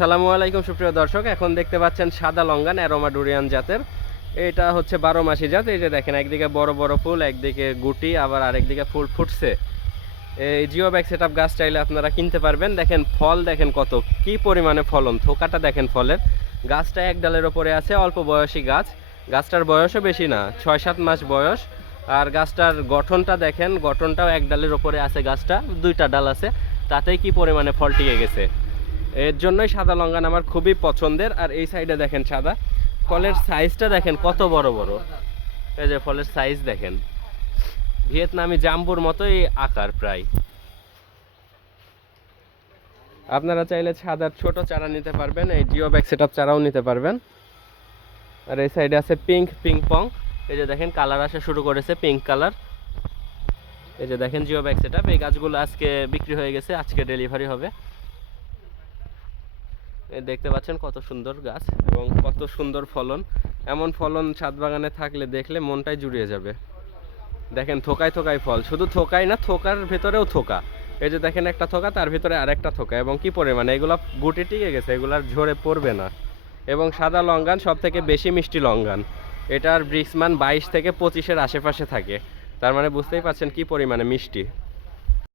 সালামু আলাইকুম, সুপ্রিয় দর্শক। এখন দেখতে পাচ্ছেন সাদা লঙ্গান অ্যারোমা ডুরিয়ান জাতের। এটা হচ্ছে বারো মাসি জাত। এই যে দেখেন, একদিকে বড় বড় ফুল, একদিকে গুটি, আবার আরেকদিকে ফুল ফুটছে। এই জিও ব্যাগ সেট গাছ চাইলে আপনারা কিনতে পারবেন। দেখেন ফল, দেখেন কত কি পরিমাণে ফলন। থোকাটা দেখেন ফলের। গাছটা এক ডালের ওপরে আছে, অল্প বয়সী গাছ। গাছটার বয়সও বেশি না ছয় সাত মাস বয়স। আর গাছটার গঠনটা দেখেন, গঠনটাও এক ডালের ওপরে আছে গাছটা, দুইটা ডাল আছে। তাতেই কি পরিমাণে ফল টিকে গেছে। এর জন্যই সাদা লঙ্গান আমার খুবই পছন্দের। আর এই সাইডে দেখেন সাদা। ফলের সাইজটা দেখেন কত বড় বড়। এই যে ফলের সাইজ দেখেন। ভিয়েতনামি জাম্বুর মতোই আকার প্রায়। আপনারা চাইলে সাদার ছোট চারা নিতে পারবেন, এই জিও ব্যাগ সেট চারাও নিতে পারবেন। আর এই সাইডে আছে পিঙ্ক পিং পং এই যে দেখেন কালার আসা শুরু করেছে পিঙ্ক কালার এই যে দেখেন জিও ব্যাগ সেট এই গাছগুলো আজকে বিক্রি হয়ে গেছে, আজকে ডেলিভারি হবে। দেখতে পাচ্ছেন কত সুন্দর গাছ এবং কত সুন্দর ফলন। এমন ফলন ছাদ বাগানে থাকলে দেখলে মনটাই জুড়িয়ে যাবে। দেখেন থোকায় থোকায় ফল, শুধু থোকাই না, থোকার ভেতরেও থোকা। এই যে দেখেন একটা থোকা, তার ভিতরে আরেকটা থোকা এবং কি পরিমাণে, এগুলো গুটি টিকে গেছে, এগুলার ঝরে পড়বে না। এবং সাদা লঙ্গান সব থেকে বেশি মিষ্টি লঙ্গান। এটার ব্রিক্সমান বাইশ থেকে পঁচিশের আশেপাশে থাকে। তার মানে বুঝতেই পারছেন কি পরিমাণে মিষ্টি।